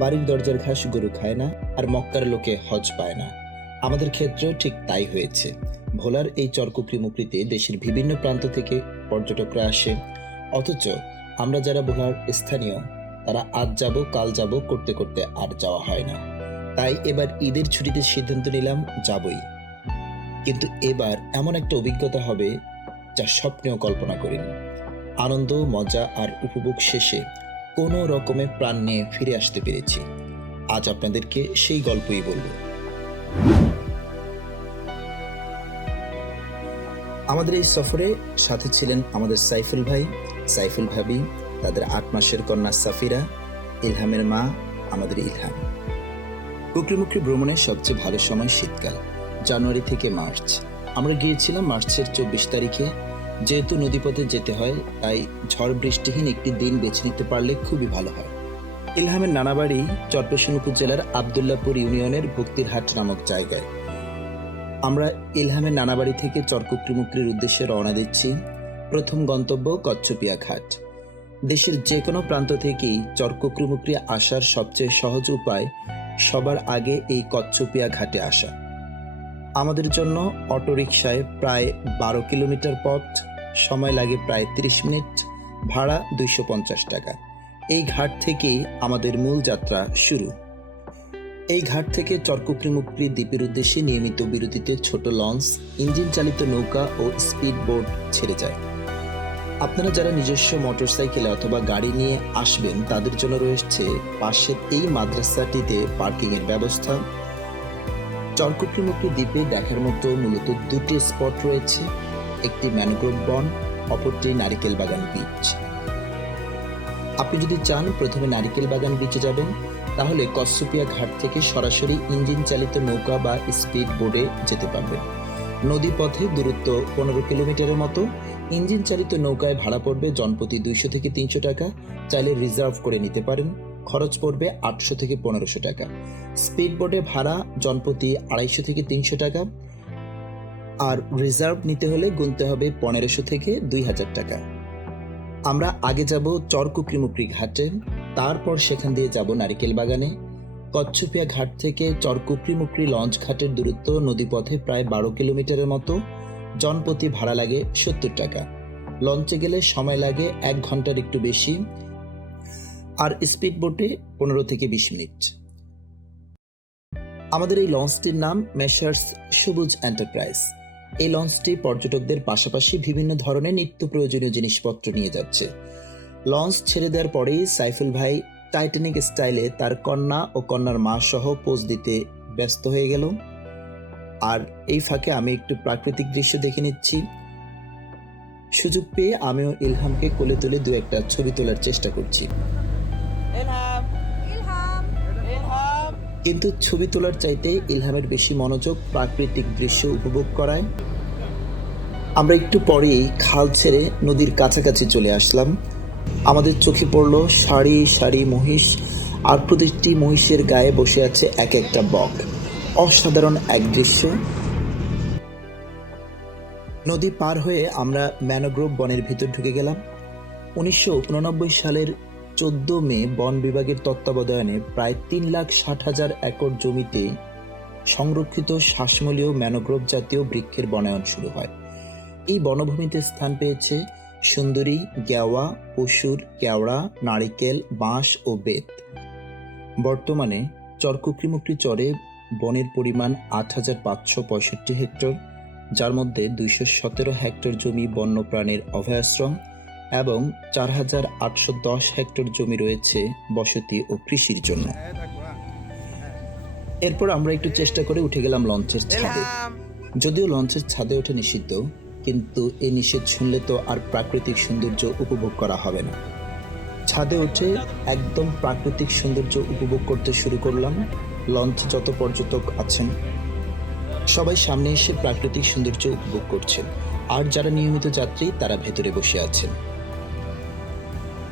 বাড়ির দরজার ঘাস গরু খায় না, আর মক্কার লোকে হজ পায় না। আমাদের ক্ষেত্রেও ঠিক তাই হয়েছে। ভোলার এই চরকুকরি মুকরিতে দেশের বিভিন্ন প্রান্ত থেকে পর্যটকরা আসে, অথচ আমরা যারা ভোলার স্থানীয় তারা আজ যাব কাল যাব করতে করতে আর যাওয়া হয় না। তাই এবার ঈদের ছুটিতে সিদ্ধান্ত নিলাম যাবই, কিন্তু এবার এমন একটা অভিজ্ঞতা হবে যা স্বপ্নেও কল্পনা করিনি। আনন্দ, মজা আর উপভোগ শেষে কোনো রকমে প্রাণ নিয়ে ফিরে আসতে পেরেছি। আজ আপনাদেরকে সেই গল্পই বলবো। আমাদের এই সফরে সাথে ছিলেন আমাদের সাইফুল ভাই, সাইফুল ভাবি, তাদের 8 মাসের কন্যা সাফিরা, ইলহামের মা আমাদের ইলহাম। কুকরিমুকরি ভ্রমণের সবচেয়ে ভালো সময় শীতকাল, জানুয়ারি থেকে মার্চ। আমরা গিয়েছিলাম মার্চের 24 তারিখে। যেহেতু নদীপথে যেতে হয়, তাই ঝড় বৃষ্টিহীন একটি দিন বেছে নিতে পারলে খুবই ভালো হয়। ইলহামের নানা বাড়ি চরপেশন উপজেলার আবদুল্লাপুর ইউনিয়নের ভক্তিরহাট নামক জায়গায়। আমরা ইলহামের নানা বাড়ি থেকে চরকুকরিমুকরির উদ্দেশ্যে রওনা দিচ্ছি। প্রথম গন্তব্য কচ্ছপিয়া ঘাট। দেশের যে কোনো প্রান্ত থেকেই চরকুকরিমুকরি আসার সবচেয়ে সহজ উপায় সবার আগে এই কচ্ছপিয়া ঘাটে আসা। আমাদের জন্য অটোরিকশায় প্রায় 12 কিলোমিটার পথ, সময় লাগে প্রায় 30 মিনিট, ভাড়া 250 টাকা। এই ঘাট থেকেই আমাদের মূল যাত্রা শুরু। এই ঘাট থেকে চরকুকরিমুকরি দ্বীপের উদ্দেশ্যে নিয়মিত বিরতিতে ছোট লঞ্চ, ইঞ্জিন চালিত নৌকা ও স্পিড বোট ছেড়ে যায়। আপনারা যারা নিজস্ব মোটরসাইকেলে অথবা গাড়ি নিয়ে আসবেন তাদের জন্য রয়েছে পাশের এই মাদ্রাসাটিতে পার্কিং এর ব্যবস্থা। চরকুকরিমুকরি দ্বীপে দেখার মতো মূলত দুটি স্পট রয়েছে, একটি ম্যানগ্রোভ বন, অপরটি নারিকেল বাগান বিচ। আপনি যদি চান প্রথমে নারিকেল বাগান বিচে যাবেন, তাহলে কচ্ছপিয়া ঘাট থেকে সরাসরি ইঞ্জিন চালিত নৌকা বা স্পিড বোটে যেতে পারবেন। নদী পথে দূরত্ব 15 কিলোমিটারের মতো। ইঞ্জিন চালিত নৌকায় ভাড়া পড়বে জনপ্রতি 200 থেকে 300 টাকা। চাইলে রিজার্ভ করে নিতে পারেন, খরচ পড়বে 800 থেকে 1500 টাকা। স্পিড বোটে ভাড়া জনপ্রতি 250 থেকে 300 টাকা, আর রিজার্ভ নিতে হলে গুনতে হবে 1500 থেকে 2000 টাকা। আমরা আগে যাব চরকুকরিমুকরি ঘাটে, তারপর সেখান দিয়ে যাব নারিকেল বাগানে। কচ্ছপিয়া ঘাট থেকে চরকুকরিমুকরি লঞ্চ ঘাটের দূরত্ব নদীপথে প্রায় 12 কিলোমিটারের মতো। জনপ্রতি ভাড়া লাগে 70 টাকা। লঞ্চে গেলে সময় লাগে 1 ঘন্টার একটু বেশি, আর স্পিড বোটে 15 থেকে 20 মিনিট। আমাদের এই লঞ্চটির নাম মেসার্স সবুজ এন্টারপ্রাইজ। এই লঞ্চটি পর্যটকদের পাশাপাশি বিভিন্ন ধরনের নিত্য প্রয়োজনীয় জিনিসপত্র নিয়ে যাচ্ছে। লঞ্চ ছেড়ে দেওয়ার পরেই সাইফুল ভাই টাইটানিক স্টাইলে তার কন্যা ও কন্যার মা সহ পোজ দিতে ব্যস্ত হয়ে গেল, আর এই ফাঁকে আমি একটু প্রাকৃতিক দৃশ্য দেখে নিচ্ছি। সুযোগ পেয়ে আমিও ইলহামকে কোলে তুলে 2-1টা ছবি তোলার চেষ্টা করছি, কিন্তু ছবি তোলার চাইতে ইলহামের বেশি মনোযোগ প্রাকৃতিক দৃশ্য উপভোগ করায়। আমরা একটু পরেই খাল ছেড়ে নদীর কাছাকাছি চলে আসলাম। আমাদের চোখে পড়লো সারি সারি মহিষ, আর প্রতিটি মহিষের গায়ে বসে আছে এক একটা বক। অসাধারণ এক দৃশ্য। নদী পার হয়ে আমরা ম্যানগ্রোভ বনের ভিতর ঢুকে গেলাম। 1989 সালের 14 মে বন বিভাগের তত্ত্বাবধানে প্রায় 3,60,000 একর জমিতে সংরক্ষিত শ্বাসমূলীয় ম্যানগ্রোভ জাতীয় বৃক্ষের বনায়ন শুরু হয়। এই বনভূমিতে স্থান পেয়েছে সুন্দরী, গেওয়া, পশুর, কেওড়া, নারিকেল, বাঁশ ও বেত। বর্তমানে চরকুকরিমুকরি চরে বনের পরিমাণ 8,565 হেক্টর, যার মধ্যে 217 হেক্টর জমি বন্যপ্রাণীর অভয়াশ্রম এবং 4,810 হেক্টর জমি রয়েছে বসতি ও কৃষির জন্য। এরপর আমরা একটু চেষ্টা করে উঠে গেলাম লঞ্চের ছাদে। যদিও লঞ্চের ছাদে ওঠা নিষিদ্ধ, কিন্তু এই নিষেধ শুনলে তো আর প্রাকৃতিক সৌন্দর্য উপভোগ করা হবে না। ছাদে উঠে একদম প্রাকৃতিক সৌন্দর্য উপভোগ করতে শুরু করলাম। লঞ্চে যত পর্যটক আছেন সবাই সামনে এসে প্রাকৃতিক সৌন্দর্য উপভোগ করছেন, আর যারা নিয়মিত যাত্রী তারা ভেতরে বসে আছেন।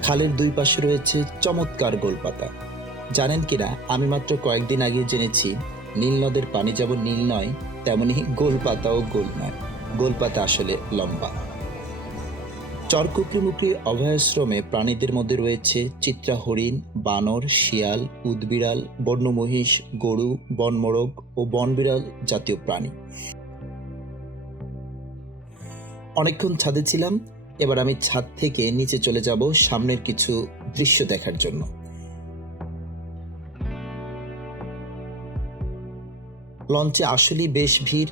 খালের দুই পাশে রয়েছে চমৎকার গোলপাতা। জানেন কিনা, আমি মাত্র কয়েকদিন আগে জেনেছি নীল নদের পানি যেমন নীল নয়, তেমনি গোলপাতাও গোল নয়। গোলপাতা আসলে লম্বা। চরকুকরিমুকরি অভয়াশ্রমে প্রাণীদের মধ্যে রয়েছে চিত্রা হরিণ, বানর, শিয়াল, উদবিড়াল, বন্য মহিষ, গরু, বনমোরগ ও বনবিড়াল জাতীয় প্রাণী। অনেকক্ষণ ছাদে ছিলাম। এবার আমি ছাদ থেকে নিচে চলে যাব সামনের কিছু দৃশ্য দেখার জন্য। লঞ্চে আসলেই বেশ ভিড়।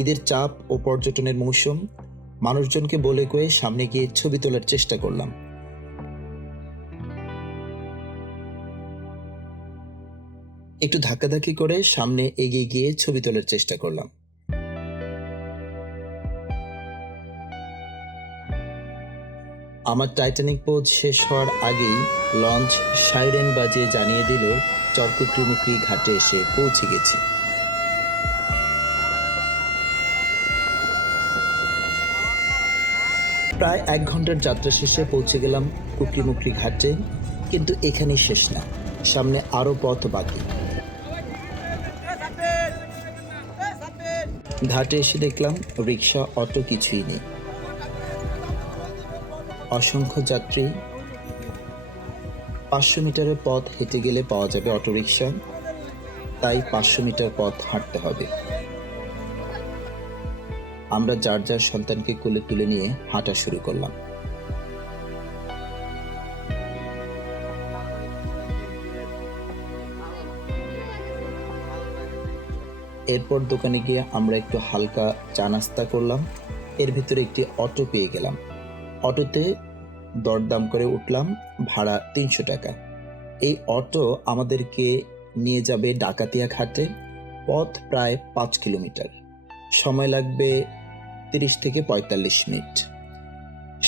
ঈদের চাপ ও পর্যটনের মৌসুম। মানুষজনকে বলে কয়ে সামনে গিয়ে ছবি তোলার চেষ্টা করলাম। একটু ধাক্কাধাক্কি করে সামনে এগিয়ে গিয়ে ছবি তোলার চেষ্টা করলাম। আমার টাইটানিক পোজ শেষ হওয়ার আগেই লঞ্চ সাইরেন বাজিয়ে জানিয়ে দিল চরকুকরিমুকরি ঘাটে এসে পৌঁছে গেছি। প্রায় 1 ঘন্টার যাত্রা শেষে পৌঁছে গেলাম কুকরিমুকরি ঘাটে, কিন্তু এখানেই শেষ না, সামনে আরো পথ বাকি। ঘাটে এসে দেখলাম রিক্সা, অটো কিছুই নেই। অসংখ্য যাত্রী। 500 মিটারের পথ হেঁটে গেলে পাওয়া যাবে অটোরিকশা, তাই 500 মিটার পথ হাঁটতে হবে। আমরা যার যার সন্তানকে কোলে তুলে নিয়ে হাঁটা শুরু করলাম। এরপর দোকানে গিয়ে আমরা একটু হালকা চা নাস্তা করলাম। এর ভিতরে একটি অটো পেয়ে গেলাম। অটোতে দরদাম করে উঠলাম। ভাড়া 300 টাকা। এই অটো আমাদেরকে নিয়ে যাবে ডাকাতিয়া ঘাটে। পথ প্রায় 5 কিলোমিটার। সময় লাগবে 30 থেকে 45 মিনিট।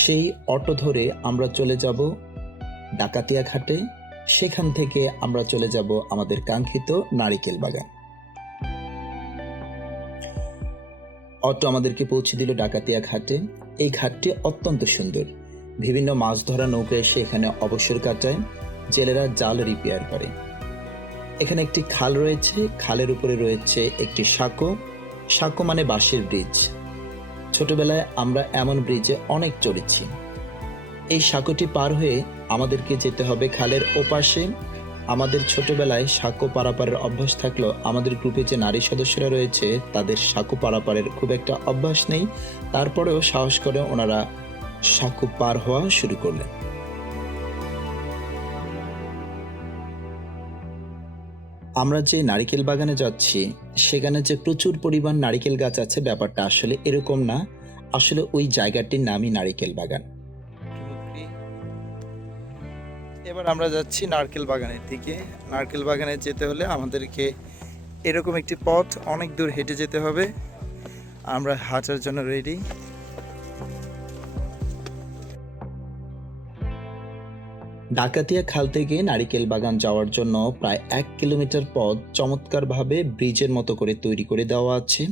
সেই অটো ধরে আমরা চলে যাব ডাকাতিয়া ঘাটে। সেখান থেকে আমরা চলে যাব আমাদের কাঙ্ক্ষিত নারিকেল বাগান। অটো আমাদেরকে পৌঁছে দিল ডাকাতিয়া ঘাটে। এই ঘাটটি অত্যন্ত সুন্দর। বিভিন্ন মাছ ধরা নৌকা এসে এখানে অবসর কাটায়। জেলেরা জাল রিপেয়ার করে। এখানে একটি খাল রয়েছে। খালের উপরে রয়েছে একটি সাঁকো। সাঁকো মানে বাঁশের ব্রিজ। ছোটবেলায় আমরা এমন ব্রিজে অনেক চড়েছি। এই সাঁকোটি পার হয়ে আমাদেরকে যেতে হবে খালের ওপাশে। আমাদের ছোটবেলায় সাঁকো পারাপারের অভ্যাস থাকলেও আমাদের গ্রুপে যে নারী সদস্যরা রয়েছে তাদের সাঁকো পারাপারের খুব একটা অভ্যাস নেই। তারপরেও সাহস করে ওনারা সাঁকো পার হওয়া শুরু করলেন। আমরা যে নারিকেল বাগানে যাচ্ছি সেখানে যে প্রচুর পরিমাণ নারিকেল গাছ আছে, ব্যাপারটা আসলে এরকম না। আসলে ওই জায়গাটির নামই নারিকেল বাগান। এবার আমরা যাচ্ছি নারকেল বাগানের দিকে। নারকেল বাগানে যেতে হলে আমাদেরকে এরকম একটি পথ অনেক দূর হেঁটে যেতে হবে। আমরা হাঁটার জন্য রেডি। ডাকাতিয়া খাল থেকে নারিকেল বাগান যাওয়ার জন্য প্রায় 1 কিলোমিটার পথ চমৎকারভাবে ব্রিজের মতো করে তৈরি করে দেওয়া আছে।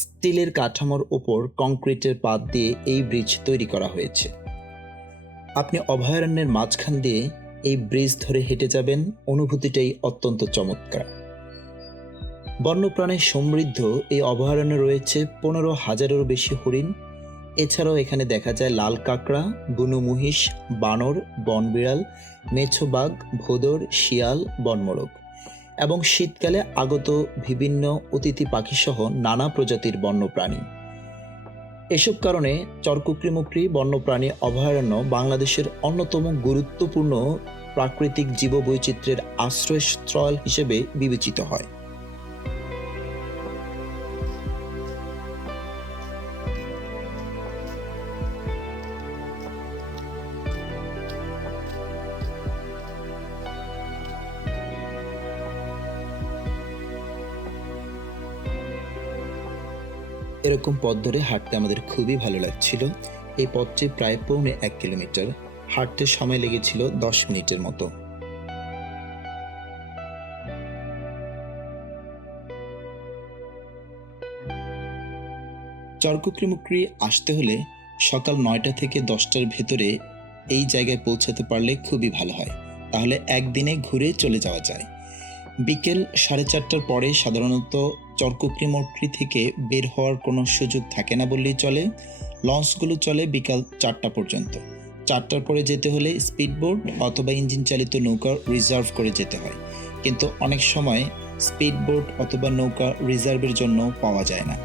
স্টিলের কাঠামোর উপর কংক্রিটের পাত দিয়ে এই ব্রিজ তৈরি করা হয়েছে। আপনি অভয়ারণ্যের মাঝখান দিয়ে এই ব্রিজ ধরে হেঁটে যাবেন। অনুভূতিটাই অত্যন্ত চমৎকার। বন্যপ্রাণে সমৃদ্ধ এই অভয়ারণ্যে রয়েছে 15,000-এরও বেশি হরিণ। এছাড়াও এখানে দেখা যায় লাল কাঁকড়া, বুনো মহিষ, বানর, বনবিড়াল, মেছো বাঘ, ভোঁদড়, শিয়াল, বনমোরগ এবং শীতকালে আগত বিভিন্ন অতিথি পাখিসহ নানা প্রজাতির বন্যপ্রাণী। এসব কারণে চরকুকরিমুকরি বন্যপ্রাণী অভয়ারণ্য বাংলাদেশের অন্যতম গুরুত্বপূর্ণ প্রাকৃতিক জীববৈচিত্র্যের আশ্রয়স্থল হিসেবে বিবেচিত হয়। এরকম পথ ধরে হাঁটতে আমাদের খুবই ভালো লাগছিল। এই পথটি প্রায় 1.25 কিলোমিটার। হাঁটতে সময় লেগেছিল 10 মিনিটের মতো। চরকুকরিমুকরি আসতে হলে সকাল 9টা থেকে 10টার ভেতরে এই জায়গায় পৌঁছাতে পারলে খুবই ভালো হয়। তাহলে একদিনে ঘুরে চলে যাওয়া যায়। বিকেল 4:30টার পরে সাধারণত চরকুকরিমুকরি থেকে বের হওয়ার কোনো সুযোগ থাকে না বললেই চলে। লঞ্চগুলো চলে বিকাল 4টা পর্যন্ত। 4টার পরে যেতে হলে স্পিডবোট অথবা ইঞ্জিন চালিত নৌকা রিজার্ভ করে যেতে হয়, কিন্তু অনেক সময় স্পিডবোট অথবা নৌকা রিজার্ভের জন্য পাওয়া যায় না।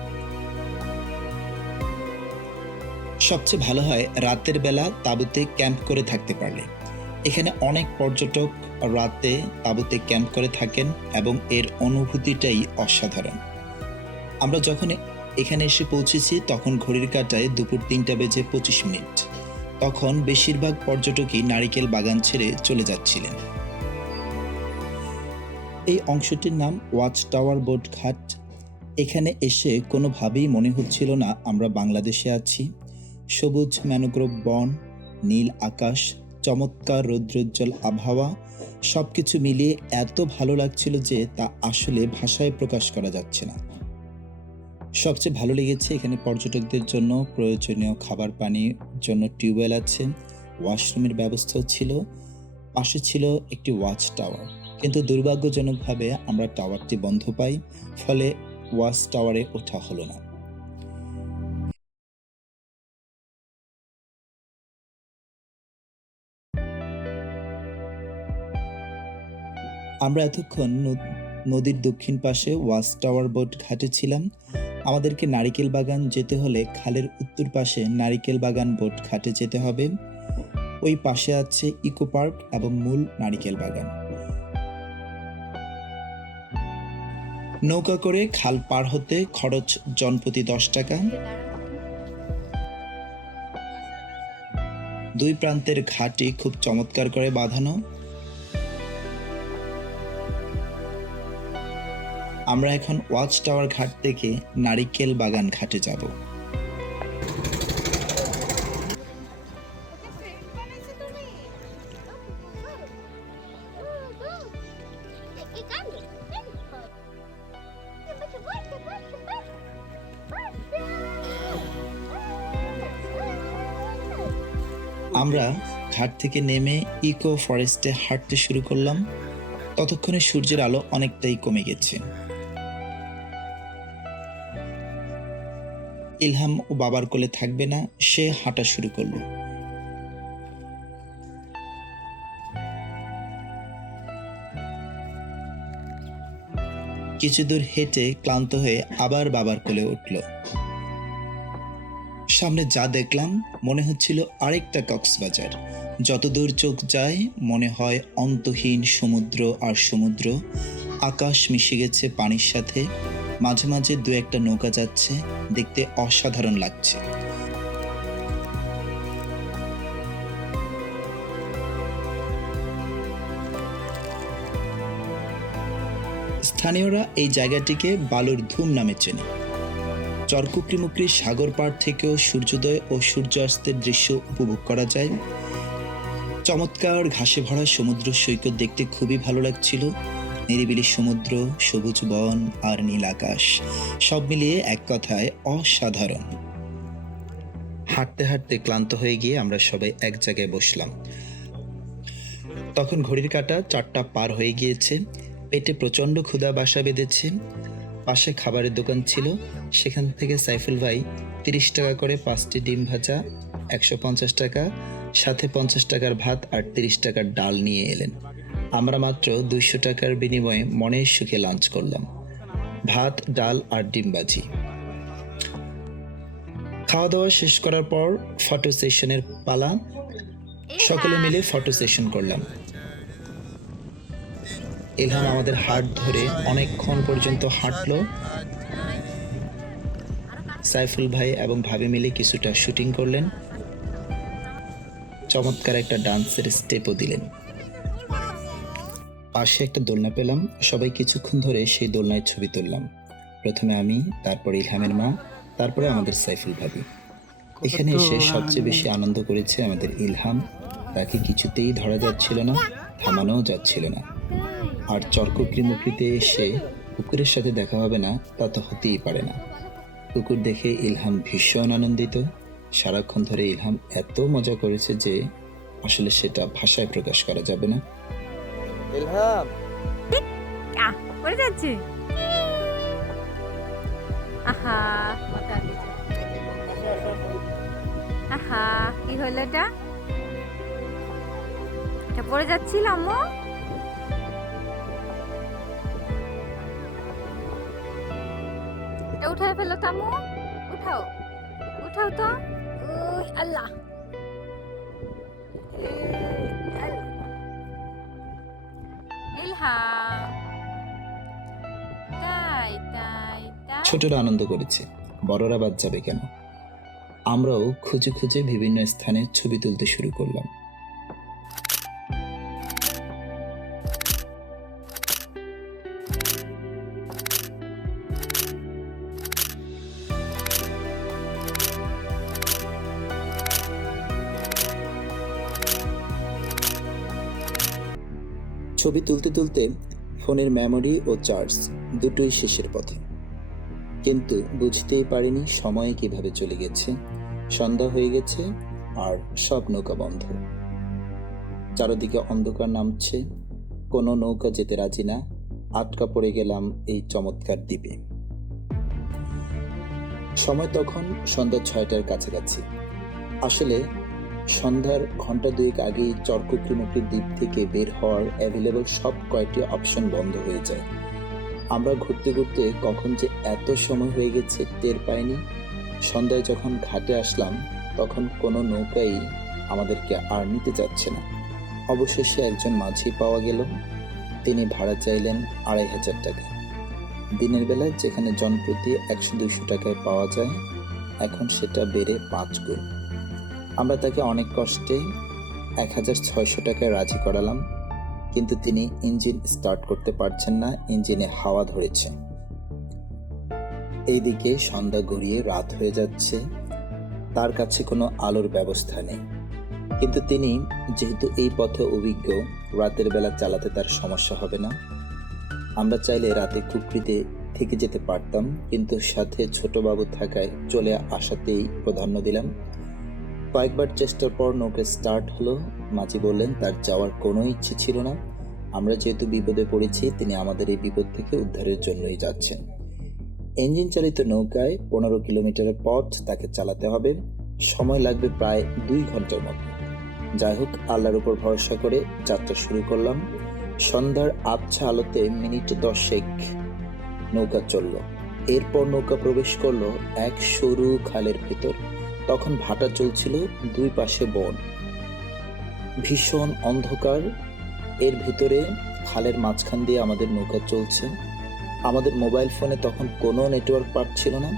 সবচেয়ে ভালো হয় রাতের বেলা তাঁবুতে ক্যাম্প করে থাকতে পারলে। এখানে অনেক পর্যটক রাতে তাঁবুতে ক্যাম্প করে থাকেন এবং এর অনুভূতিটাই অসাধারণ। আমরা যখন এখানে এসে পৌঁছেছি তখন ঘড়ির কাঁটায় দুপুর 3:25। তখন বেশিরভাগ পর্যটকই নারিকেল বাগান ছেড়ে চলে যাচ্ছিলেন। এই অংশটির নাম ওয়াচ টাওয়ার বোট ঘাট। এখানে এসে কোনোভাবেই মনে হচ্ছিল না আমরা বাংলাদেশে আছি। সবুজ ম্যানগ্রোভ বন, নীল আকাশ, চমৎকার রৌদ্রোজ্জ্বল আবহাওয়া, সবকিছু মিলিয়ে এত ভালো লাগছিল যে তা আসলে ভাষায় প্রকাশ করা যাচ্ছে না। সবচেয়ে ভালো লেগেছে এখানে পর্যটকদের জন্য প্রয়োজনীয় খাবার পানির জন্য টিউবওয়েল আছে, ওয়াশরুমের ব্যবস্থাও ছিল, পাশে ছিল একটি ওয়াচ টাওয়ার। কিন্তু দুর্ভাগ্যজনকভাবে আমরা টাওয়ারটি বন্ধ পাই, ফলে ওয়াচ টাওয়ারে ওঠা হলো না। আমরা এতক্ষণ নদীর দক্ষিণ পাশে ওয়াচ টাওয়ার বোট ঘাটে ছিলাম। আমাদেরকে নারিকেল বাগান যেতে হলে খালের উত্তর পাশে নারিকেল বাগান বোট ঘাটে যেতে হবে। ওই পাশে আছে ইকো পার্ক এবং মূল নারিকেল বাগান। নৌকা করে খাল পার হতে খরচ জনপ্রতি 10 টাকা। দুই প্রান্তের ঘাটই খুব চমৎকার করে বাঁধানো। আমরা এখন ওয়াচ টাওয়ার ঘাট থেকে নারিকেল বাগান ঘাটে যাব। আমরা ঘাট থেকে নেমে ইকো ফরেস্টে হাঁটতে শুরু করলাম। ততক্ষণে সূর্যের আলো অনেকটাই কমে গেছে। ইলহাম ও বাবার কোলে থাকবে না, সে হাঁটা শুরু করলো। কিছু দূর হেঁটে ক্লান্ত হয়ে আবার বাবার কোলে উঠল। সামনে যা দেখলাম মনে হচ্ছিল আরেকটা কক্সবাজার। যতদূর চোখ যায় মনে হয় অন্তহীন সমুদ্র আর সমুদ্র। আকাশ মিশে গেছে পানির সাথে, মাঝে মাঝে দু একটা নৌকা যাচ্ছে, দেখতে অসাধারণ লাগছে। স্থানীয়রা এই জায়গাটিকে বালুর ধুম নামে চেনে। চরকুকরিমুকরি সাগর পাড় থেকেও সূর্যোদয় ও সূর্যাস্তের দৃশ্য উপভোগ করা যায়। চমৎকার ঘাসে ভরা সমুদ্র সৈকত দেখতে খুবই ভালো লাগছিল। নিরিবিলি সমুদ্র, সবুজ বন আর নীল আকাশ, সব মিলিয়ে এক কথায় অসাধারণ। হাঁটতে হাঁটতে ক্লান্ত হয়ে গিয়ে আমরা সবাই এক জায়গায় বসলাম। তখন ঘড়ির কাঁটা 4টা পার হয়ে গিয়েছে। পেটে প্রচণ্ড ক্ষুধা বাসা বেঁধেছে। পাশে খাবারের দোকান ছিল, সেখান থেকে সাইফুল ভাই 30 টাকা করে 5টি ডিম ভাজা, 150 টাকা, সাথে 50 টাকার ভাত আর 30 টাকার ডাল নিয়ে এলেন। আমরা মাত্র 200 টাকার বিনিময়ে মনের সুখে লাঞ্চ করলাম, ভাত, ডাল আর ডিম ভাজি। খাওয়া দাওয়া শেষ করার পর ফটো সেশনের পালা। সকলে মিলে ফটো সেশন করলাম। ইলহাম আমাদের হাত ধরে অনেকক্ষণ পর্যন্ত হাঁটলো। সাইফুল ভাই এবং ভাবি মিলে কিছুটা শুটিং করলেন। চমৎকার একটা ডান্সের স্টেপও দিলেন। পাশে একটা দোলনা পেলাম, সবাই কিছুক্ষণ ধরে সেই দোলনায় ছবি তুললাম। প্রথমে আমি, তারপর ইলহামের মা, তারপরে আমাদের সাইফুল ভাবি। এখানে এসে সবচেয়ে বেশি আনন্দ করেছে আমাদের ইলহাম। তাকে কিছুতেই ধরা যাচ্ছিল না, থামানোও যাচ্ছিল না। আর চরকুকরিমুকরিতে এসে কুকুরের সাথে দেখা হবে না তা তো হতেই পারে না। কুকুর দেখে ইলহাম ভীষণ আনন্দিত। সারাক্ষণ ধরে ইলহাম এত মজা করেছে যে আসলে সেটা ভাষায় প্রকাশ করা যাবে না। ইলহাম পড়ে যাচ্ছে। আহা আহা, কি হলো এটা? এটা পড়ে যাচ্ছিল আম্মু। এটা উঠায় ফেলো তো আম্মু। উঠাও, উঠাও তো। ওই আল্লাহ, ইলহাম। তাই তাই তাই। ছোটরা আনন্দ করেছে, বড়রা বাদ যাবে কেন? আমরাও খুঁজে খুঁজে বিভিন্ন স্থানে ছবি তুলতে শুরু করলাম। ছবি তুলতে তুলতে ফোনের মেমোরি ও চার্জ দুটোই শেষের পথে, কিন্তু বুঝতেই পারিনি সময় কিভাবে চলে গেছে। সন্ধ্যা হয়ে গেছে আর সব নৌকা বন্ধ। চারদিকে অন্ধকার নামছে, কোনো নৌকা যেতে রাজি না। আটকা পড়ে গেলাম এই চমৎকার দ্বীপে। সময় তখন সন্ধ্যা 6টার কাছাকাছি। আসলে সন্ধ্যার ঘন্টা দুয়েক আগেই চরকুকরিমুখী দ্বীপ থেকে বের হওয়ার অ্যাভেলেবল সব কয়টি অপশন বন্ধ হয়ে যায়। আমরা ঘুরতে ঘুরতে কখন যে এত সময় হয়ে গেছে টের পাইনি। সন্ধ্যায় যখন ঘাটে আসলাম তখন কোনো নৌকাই আমাদেরকে আর নিতে যাচ্ছে না। অবশেষে একজন মাঝি পাওয়া গেল। তিনি ভাড়া চাইলেন 2500 টাকা। দিনের বেলায় যেখানে জনপ্রতি 100-200 টাকায় পাওয়া যায়, এখন সেটা বেড়ে 5 গুণ। আমরা তাকে অনেক কষ্টে 1600 টাকায় রাজি করালাম, কিন্তু তিনি ইঞ্জিন স্টার্ট করতে পারছেন না, ইঞ্জিনে হাওয়া ধরেছে। এইদিকে সন্ধ্যা গড়িয়ে রাত হয়ে যাচ্ছে, তার কাছে কোনো আলোর ব্যবস্থা নেই। কিন্তু তিনি যেহেতু এই পথে অভিজ্ঞ, রাতের বেলা চালাতে তার সমস্যা হবে না। আমরা চাইলে রাতে কুকরিতে থেকে যেতে পারতাম, কিন্তু সাথে ছোটবাবু থাকায় চলে আসাতেই প্রাধান্য দিলাম। কয়েকবার চেষ্টার পর নৌকা স্টার্ট হলো। মাঝি বললেন তার যাওয়ার কোনো ইচ্ছে ছিল না। আমরা যেহেতু বিপদে পড়েছি, তিনি আমাদের এই বিপদ থেকে উদ্ধারের জন্যই যাচ্ছেন। ইঞ্জিন চালিত নৌকায় 15 কিলোমিটারের পথ তাকে চালাতে হবে। সময় লাগবে প্রায় 2 ঘন্টার মতো। যাই হোক, আল্লাহর উপর ভরসা করে যাত্রা শুরু করলাম। সন্ধ্যার আবছা আলোতে মিনিট 10 নৌকা চলল। এরপর নৌকা প্রবেশ করলো এক সরু খালের ভেতর। তখন ভাটা চলছিল, দুই পাশে বন, ভীষণ অন্ধকার। এর ভিতরে খালের মাঝখান দিয়ে আমাদের নৌকা চলছে। আমাদের মোবাইল ফোনে তখন কোনো নেটওয়ার্ক পাচ্ছিল না।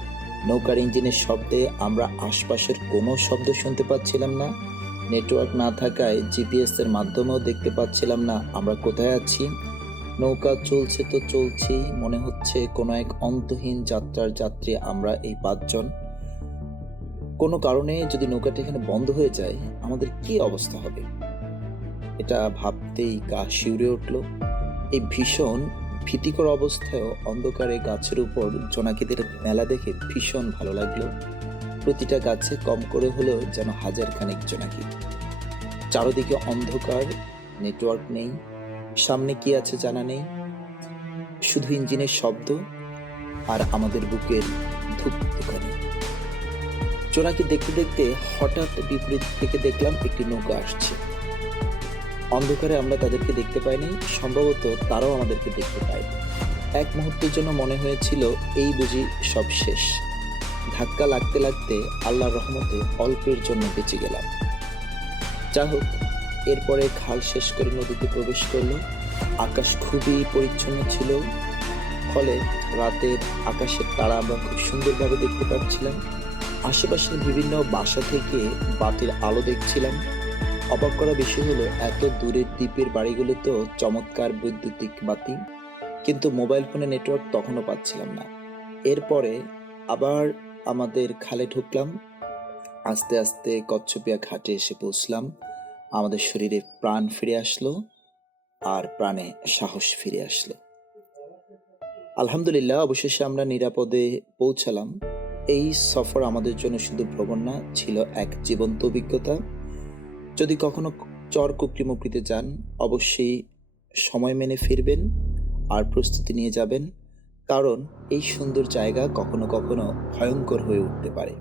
নৌকার ইঞ্জিনের শব্দে আমরা আশপাশের কোনো শব্দ শুনতে পাচ্ছিলাম না। নেটওয়ার্ক না থাকায় জিপিএস এর মাধ্যমেও দেখতে পাচ্ছিলাম না আমরা কোথায় আছি। নৌকা চলছে তো চলছেই, মনে হচ্ছে কোনো এক অন্তহীন যাত্রার যাত্রী আমরা এই 5 জন। কোনো কারণে যদি নৌকাটা এখানে বন্ধ হয়ে যায়, আমাদের কি অবস্থা হবে? এটা ভাবতেই গা শিউরে উঠল। এই ভীষণ ভীতিকর অবস্থায়ও অন্ধকারে গাছের উপর জোনাকিদের মেলা দেখে ভীষণ ভালো লাগলো। প্রতিটা গাছে কম করে হলেও যেন 1000 খানেক জোনাকি। চারদিকে অন্ধকার, নেটওয়ার্ক নেই, সামনে কি আছে জানা নেই, শুধু ইঞ্জিনের শব্দ আর আমাদের বুকের ধুকধুকানি। জোনাকি দেখতে দেখতে হঠাৎ বিপরীত থেকে দেখলাম একটি নৌকা আসছে। অন্ধকারে আমরা তাদেরকে দেখতে পাইনি, সম্ভবত তারাও আমাদেরকে দেখতে পায়। এক মুহূর্তের জন্য মনে হয়েছিল এই বুঝি সব শেষ। ধাক্কা লাগতে লাগতে আল্লাহর রহমতে অল্পের জন্য বেঁচে গেলাম। যাই হোক, এরপরে খাল শেষ করে নদীতে প্রবেশ করলো। আকাশ খুবই পরিচ্ছন্ন ছিল, ফলে রাতের আকাশের তারা আমরা খুব সুন্দরভাবে দেখতে পাচ্ছিলাম। আশেপাশের বিভিন্ন বাসা থেকে বাতির আলো দেখছিলাম। অবাক করা বিষয় হলো, এত দূরের দ্বীপের বাড়িগুলোতেও চমৎকার বৈদ্যুতিক বাতি, কিন্তু মোবাইল ফোনে নেটওয়ার্ক তখনও পাচ্ছিলাম না। এরপরে আবার আমাদের খালে ঢুকলাম। আস্তে আস্তে কচ্ছপিয়া ঘাটে এসে পৌঁছলাম। আমাদের শরীরে প্রাণ ফিরে আসলো আর প্রাণে সাহস ফিরে আসলো। আলহামদুলিল্লাহ, অবশেষে আমরা নিরাপদে পৌঁছালাম। এই সফর আমাদের জন্য শুধু ভ্রমণ না, ছিল এক জীবন্ত অভিজ্ঞতা। যদি কখনো চরকুকরিমুকরিতে যান, অবশ্যই সময় মেনে ফিরবেন আর প্রস্তুতি নিয়ে যাবেন, কারণ এই সুন্দর জায়গা কখনো কখনো ভয়ঙ্কর হয়ে উঠতে পারে।